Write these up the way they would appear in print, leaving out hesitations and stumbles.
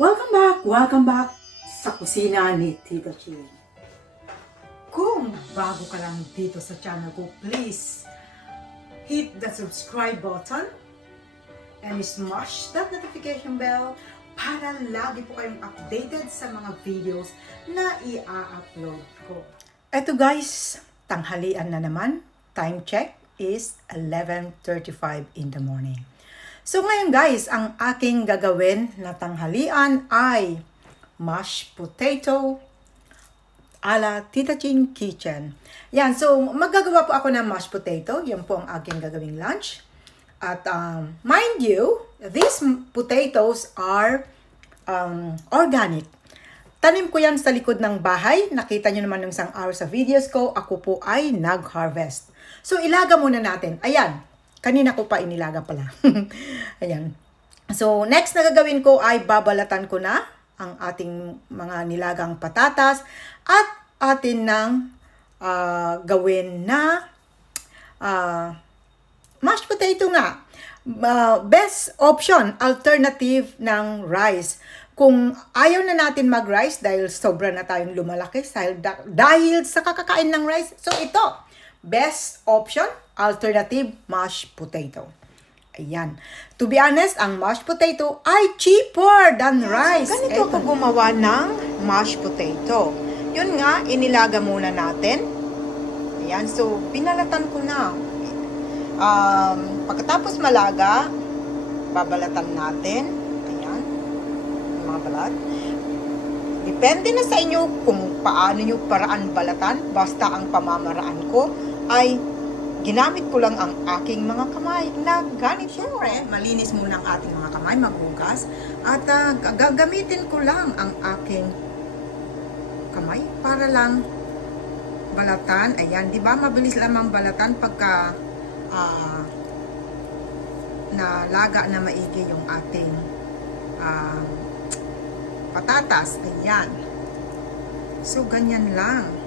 Welcome back sa kusina ni Tita Chin. Kung bago ka lang dito sa channel ko, please hit the subscribe button and smash that notification bell para lagi po kayong updated sa mga videos na i-upload ko. Eto guys, tanghalian na naman. Time check is 11:35 in the morning. So ngayon guys, ang aking gagawin na tanghalian ay mashed potato ala Tita Chin Kitchen. Yan, so magagawa po ako ng mashed potato. Yan po ang aking gagawing lunch. At mind you, these potatoes are organic. Tanim ko yan sa likod ng bahay. Nakita nyo naman ng isang hour sa videos ko. Ako po ay nag-harvest. So ilaga muna natin. Ayan. Kanina ko pa inilaga pala. Ayan. So, next na gagawin ko ay babalatan ko na ang ating mga nilagang patatas at atin nang gawin na mashed potato nga. Best option, alternative ng rice. Kung ayaw na natin mag-rice dahil sobra na tayong lumalaki dahil sa kakakain ng rice, so ito, best option, alternative mashed potato. Ayan. To be honest, ang mashed potato ay cheaper than rice. Ganito ako gumawa ng mashed potato. Yun nga, inilaga muna natin. Ayan. So, binalatan ko na. Pagkatapos malaga, babalatan natin. Ayan. Yung mga balat. Depende na sa inyo kung paano nyo paraan balatan. Basta ang pamamaraan ko ay ginamit ko lang ang aking mga kamay na ganito. Siyempre, malinis muna ang ating mga kamay, maghugas. At gagamitin ko lang ang aking kamay para lang balatan. Ayan, di ba? Mabilis lamang balatan pagka nalaga na maigi yung ating patatas. Ayan. So, ganyan lang.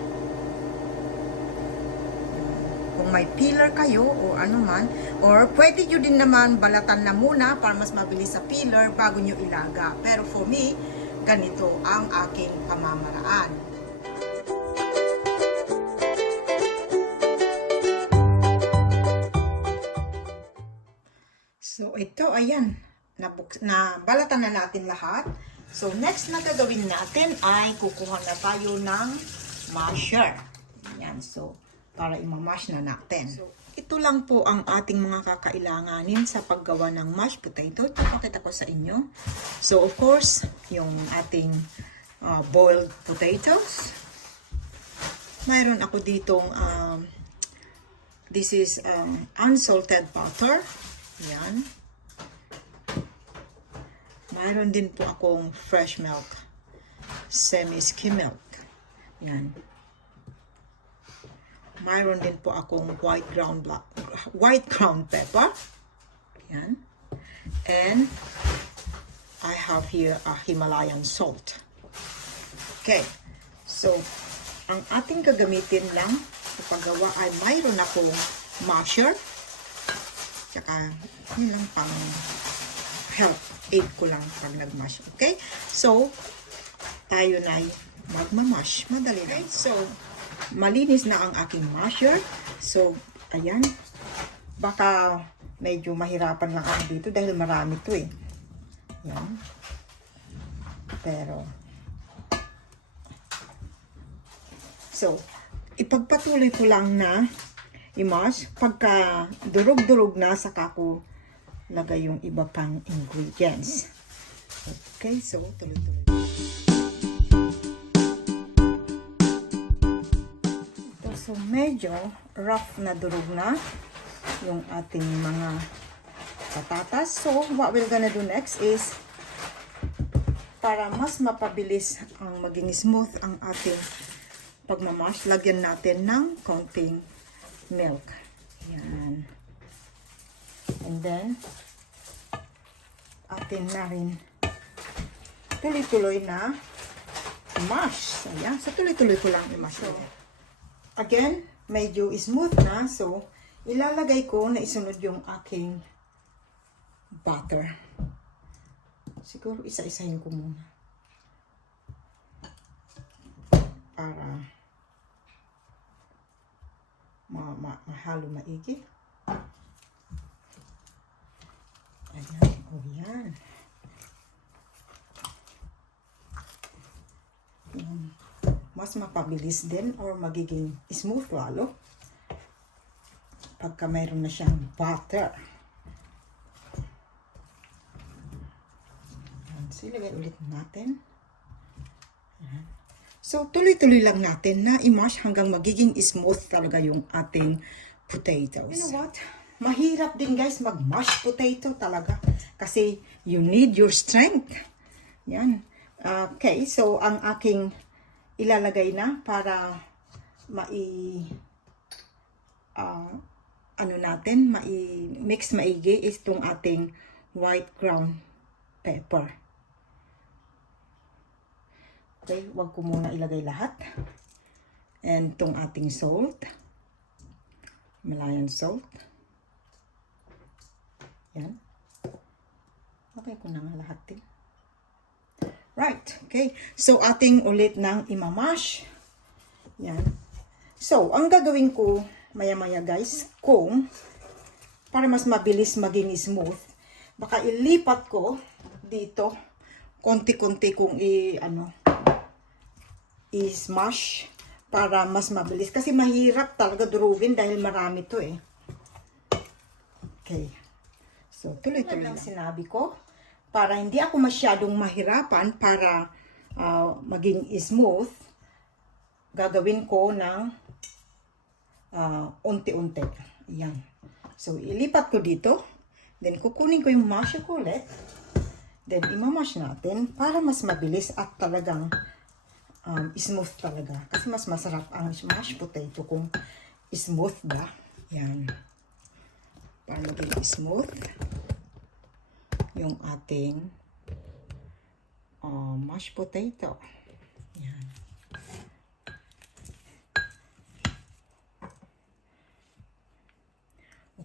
Kung may peeler kayo o ano man, or pwede nyo din naman balatan na muna para mas mabilis sa peeler bago nyo ilaga. Pero for me, ganito ang aking pamamaraan. So ito, ayan, balatan na natin lahat. So next na gagawin natin ay kukuha na tayo ng masher. Ayan, so para imamash na natin. So, ito lang po ang ating mga kakailanganin sa paggawa ng mashed potato. Ito pakita ko sa inyo. So, of course, yung ating boiled potatoes. Mayroon ako ditong, this is unsalted butter. Yan. Mayroon din po akong fresh milk. Semi-skim milk. Yan. Mayroon din po akong white ground pepper. Yan. And I have here a Himalayan salt. Okay. So, ang ating gagamitin lang sa paggawa ay mayroon akong masher. Tsaka, yun lang pang help. Aid ko lang pag nag-mash. Okay? So, tayo na magmamash. Madali lang. So, malinis na ang aking masher. So, ayan. Baka medyo mahirapan lang ako dito dahil marami to eh. Ayan. Pero, so, ipagpatuloy ko lang na i-mash. Pagka durog-durog na, saka ko lagay yung iba pang ingredients. Okay, so, tuloy-tuloy. So, medyo rough na durog na yung ating mga patatas. So, what we're gonna do next is para mas mapabilis ang maging smooth ang ating pagmamash, lagyan natin ng konting milk. Yan. And then, atin na rin tuloy-tuloy na mash. Ayan. So, tuloy-tuloy ko lang i-mash. So, again, medyo smooth na. So, ilalagay ko na isunod yung aking butter. siguro isa-isahin ko muna. Para mahalo maigi. Ayan, o yan. Mas mapabilis din or magiging smooth lalo pagka mayroon na siyang butter. Ayan, silagay ulit natin. Ayan. So, tuloy-tuloy lang natin na i-mash hanggang magiging smooth talaga yung ating potatoes. You know what? Mahirap din guys mag-mash potato talaga kasi you need your strength. Yan. Okay, so ang aking ilalagay na para mix maigi is itong ating white ground pepper. Okay, wag ko muna ilagay lahat. And itong ating salt. Himalayan salt. Yan. Okay ko na nga lahat din. Right, okay. So, ating ulit ng imamash. Yan. So, ang gagawin ko maya-maya guys, para mas mabilis maging smooth, baka ilipat ko dito, konti-konti kung i-smash para mas mabilis. Kasi mahirap talaga durugin dahil marami to eh. Okay. So, tuloy-tuloy lang sinabi ko. Para hindi ako masyadong mahirapan para maging smooth, gagawin ko ng unti-unti. Ayan. So, ilipat ko dito. Then, kukunin ko yung mash ko ulit. Then, imamash natin para mas mabilis at talagang smooth talaga. Kasi mas masarap ang mashed potato kung smooth ba. Ayan. Para maging smooth yung ating mashed potato. Yan.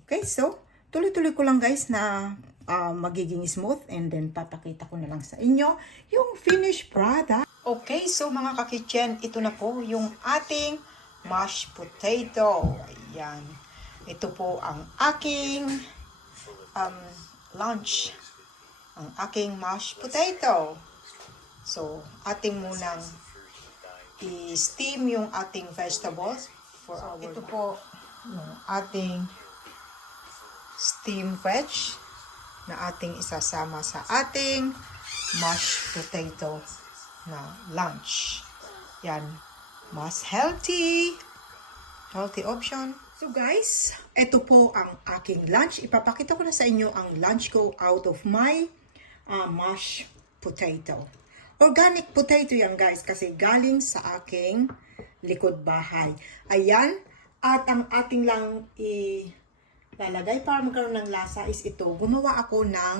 Okay, so tuloy-tuloy ko lang guys na magiging smooth and then papakita ko na lang sa inyo yung finished product. Okay, so mga ka-kitchen, ito na po yung ating mashed potato. Ayan. Ito po ang aking lunch. Ang aking mashed potato. So, ating munang i-steam yung ating vegetables. Ito po yung ating steam veg na ating isasama sa ating mashed potato na lunch. Yan. Mas healthy. Healthy option. So guys, ito po ang aking lunch. Ipapakita ko na sa inyo ang lunch ko out of my mashed potato. Organic potato yan guys kasi galing sa aking likod bahay. Ayan. At ang ating lang ilalagay para magkaroon ng lasa is ito. Gumawa ako ng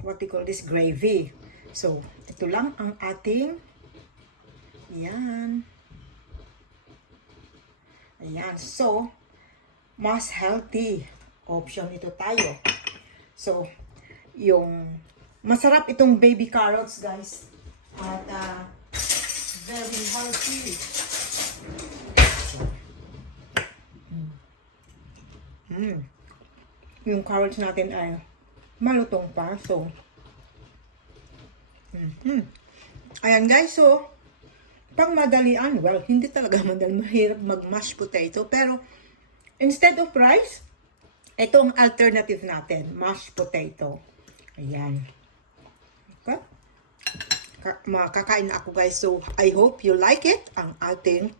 what we call this gravy. So, ito lang ang ating yan. Ayan. So, mas healthy option ito tayo. So, yung masarap itong baby carrots, guys. At very healthy. Yung carrots natin ay malutong pa. So, ayan guys. So, pang madalian, well, hindi talaga mahirap mag-mashed potato. Pero, instead of rice, ito ang alternative natin, mashed potato. Ayan. Okay? Makakain na ako guys. So, I hope you like it. Ang ating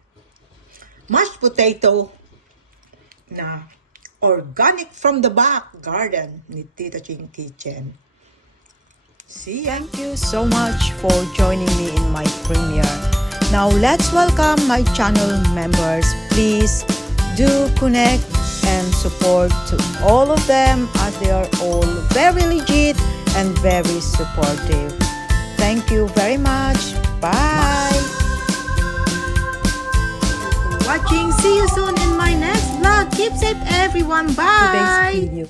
mashed potato na organic from the back garden ni Tita Ching Kitchen. See ya. Thank you so much for joining me in my premiere. Now, let's welcome my channel members. Please do connect and support to all of them as they are all very legit and very supportive. Thank you very much. Bye. Watching. See you soon in my next vlog. Keep safe everyone. Bye. Today's video